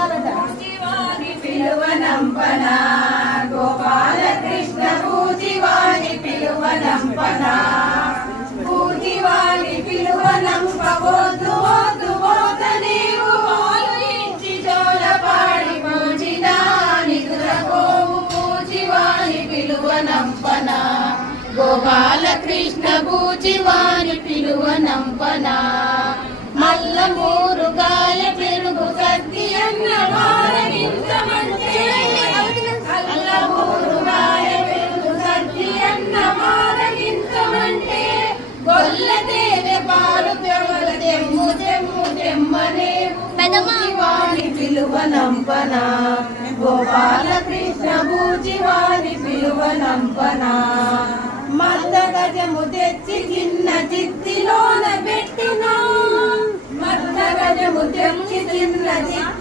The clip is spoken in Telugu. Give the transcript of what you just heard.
పూజివాని పిలువనంపన గోపాలకృష్ణ పూజివాని పిలువనంపన పూజివాని పిలువనంపవద్దు వద్దు వద్ద నీవు పాలు ఇచ్చి జోలపాడి పూజినా నిదురపోవు పూజివాని పిలువనంపన గోపాలకృష్ణ పూజివాని పిలువనంపన మల్ల మూరుగాయ పెరుగు సద్ది అన్న మారగించమంటే మల్ల మూరుగాయ పెరుగు సద్ది అన్న మారగించమంటే గొల్ల దేవె పాలు పెరుగ తెమ్ము తెమ్ము తెమ్మనేవు పూజివాని పిలువనంపన గోపాలకృష్ణ పూజివాని పిలువనంపన మల్ల గజము తెచ్చి చిన్న చిత్తిలోన పెట్టినా మల్ల గజము తెచ్చి చిన్న చిత్తి